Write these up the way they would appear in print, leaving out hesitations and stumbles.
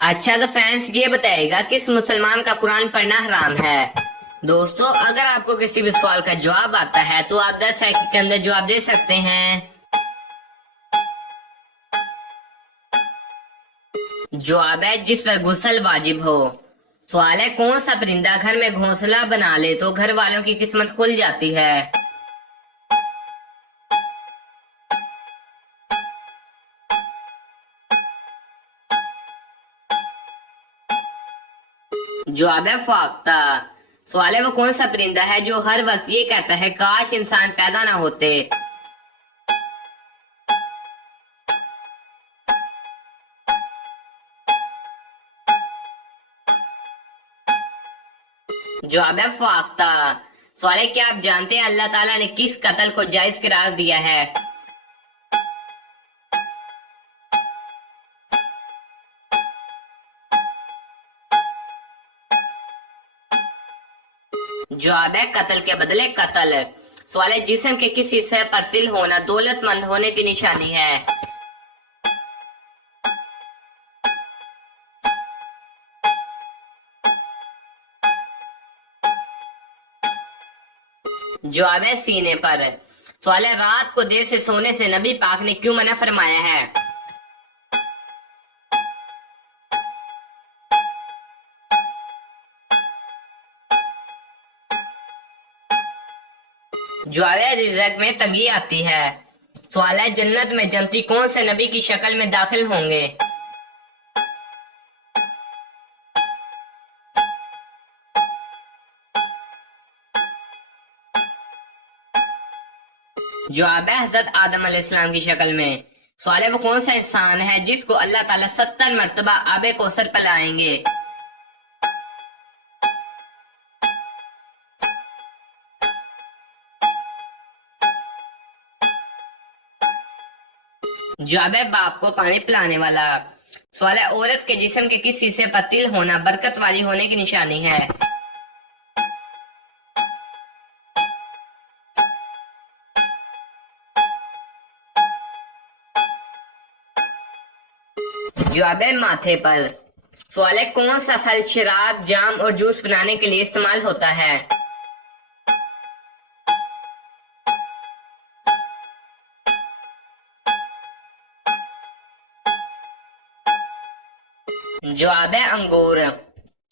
अच्छा तो फ्रेंड्स ये बताएगा किस मुसलमान का कुरान पढ़ना हराम है। दोस्तों अगर आपको किसी भी सवाल का जवाब आता है तो आप 10 सेकंड के अंदर जवाब दे सकते हैं। जवाब है जिस पर गुस्ल वाजिब हो। सवाल है कौन सा परिंदा घर में घोंसला बना ले तो घर वालों की किस्मत खुल जाती है। जवाब है फाख्ता। सवाल है वो कौन सा परिंदा है जो हर वक्त ये कहता है काश इंसान पैदा ना होते। जवाब है फाख्ता। सवाल है क्या आप जानते हैं अल्लाह ताला ने किस कत्ल को जायज करार दिया है। जवाब है कत्ल के बदले कत्ल। सवाल है जिस्म के किस हिस्से पर तिल होना दौलतमंद होने की निशानी है। जवाब है सीने पर। सवाल है रात को देर से सोने से नबी पाक ने क्यों मना फरमाया है। जवाब है रिज़्क में तंगी आती है। सवाल है जन्नत में जन्नती कौन से नबी की शक्ल में दाखिल होंगे। जवाब है हजरत आदम अलैहिस्सलाम की शक्ल में। सवाल है वो कौन सा इंसान है जिसको अल्लाह ताला 70 मरतबा आबे कौसर पिलाएंगे। जवाब है बाप को पानी पिलाने वाला। सवाल है औरत के जिस्म के किस हिस्से पर तिल होना बरकत वाली होने की निशानी है। जवाब है माथे पर। सवाल है कौन सा फल शराब जाम और जूस बनाने के लिए इस्तेमाल होता है। जवाब है अंगूर।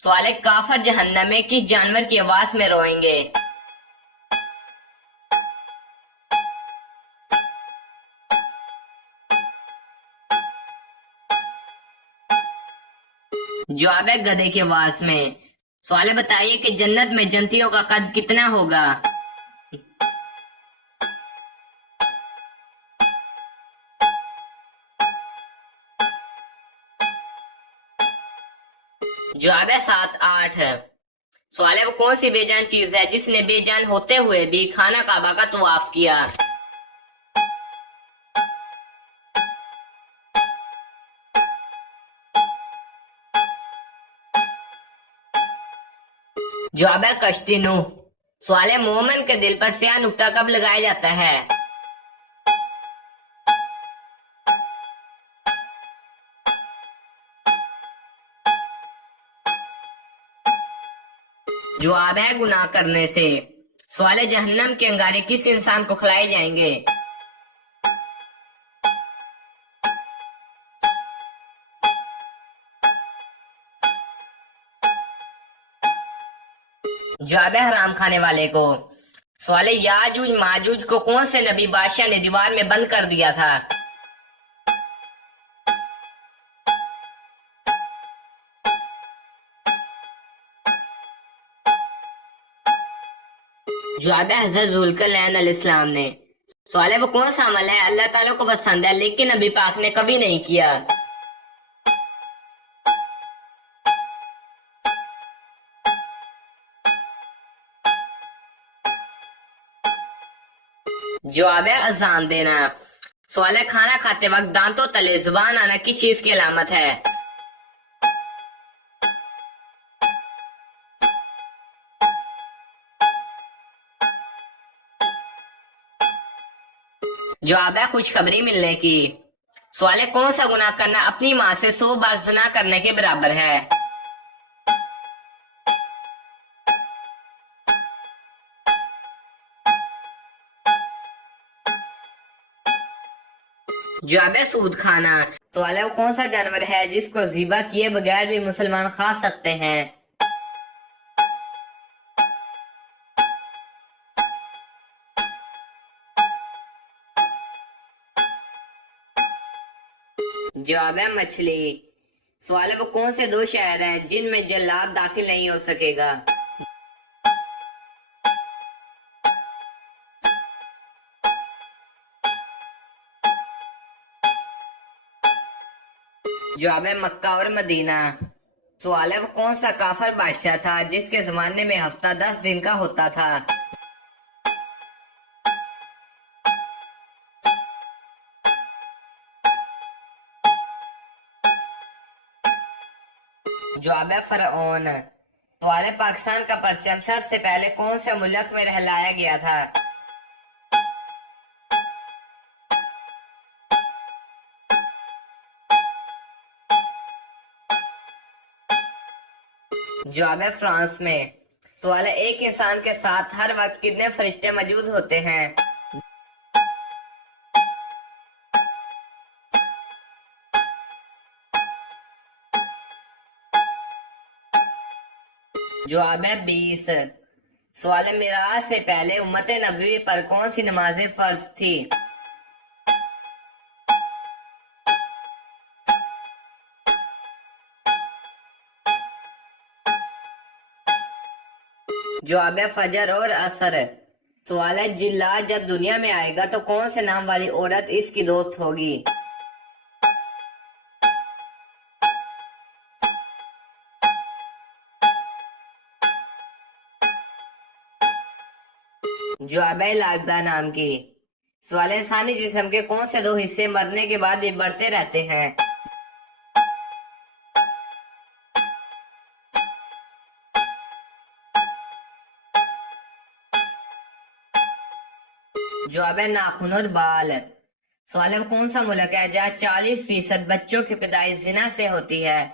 सवाल है काफर जहन्नम में किस जानवर की आवाज में रोएंगे। जवाब है गधे की आवाज में। सवाल है बताइए कि जन्नत में जन्नतियों का कद कितना होगा। जवाब है 7-8। सवाल है वो कौन सी बेजान चीज है जिसने बेजान होते हुए भी खाना काबा का तवाफ किया। जवाब है कश्ती नूह। सवाल है मोमिन के दिल पर स्याह नुक्ता कब लगाया जाता है। जवाब है गुनाह करने से। सवाल है जहन्नम के अंगारे किस इंसान को खिलाए जाएंगे। जवाब है हराम खाने वाले को। सवाल है याजूज माजूज को कौन से नबी बादशाह ने दीवार में बंद कर दिया था। जवाब है हजरत जुल्करनैन अलैहिस्सलाम ने। सवाल है वो कौन सा अमल है अल्लाह ताला को पसंद है लेकिन नबी पाक ने कभी नहीं किया। जवाब है अजान देना। सवाल है खाना खाते वक्त दांतों तले जुबान आना किस चीज की अलामत है। जवाब है खुशखबरी मिलने की। सवाल है, कौन सा गुनाह करना अपनी माँ से 100 बार ज़िना करने के बराबर है? जवाब है सूद खाना। सवाल है, वो कौन सा जानवर है जिसको ज़िबा किए बगैर भी मुसलमान खा सकते हैं? जवाब है मछली। सवाल है, वो कौन से 2 शहर हैं जिनमें जल्लाद दाखिल नहीं हो सकेगा? जवाब है मक्का और मदीना। सवाल है, वो कौन सा काफर बादशाह था जिसके जमाने में हफ्ता 10 दिन का होता था? जवाब है फरऔन। सवाल है, पाकिस्तान का परचम सबसे पहले कौन से मुल्क में लहराया गया था? जवाब है फ्रांस में। सवाल है, एक इंसान के साथ हर वक्त कितने फरिश्ते मौजूद होते हैं? जवाब है 20। सवाल है, मिराज से पहले उम्मत नबवी पर कौन सी नमाजें फर्ज थी? जवाब है फजर और असर। सवाल है, जिल्लाद जब दुनिया में आएगा तो कौन से नाम वाली औरत इसकी दोस्त होगी? जवाब है लाइबा नाम की। सवाल है, इंसानी जिस्म के कौन से 2 हिस्से मरने के बाद भी बढ़ते रहते हैं? जवाब है नाखून और बाल। सवाल है, वो कौन सा मुल्क है जहाँ 40% बच्चों की पैदाइश जिना से होती है?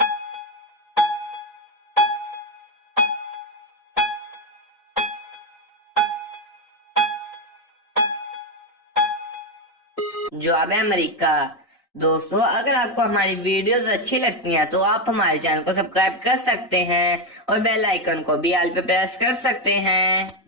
जवाब है अमेरिका। दोस्तों, अगर आपको हमारी वीडियोस अच्छी लगती हैं तो आप हमारे चैनल को सब्सक्राइब कर सकते हैं और बेल आइकन को भी ऑल पे प्रेस कर सकते हैं।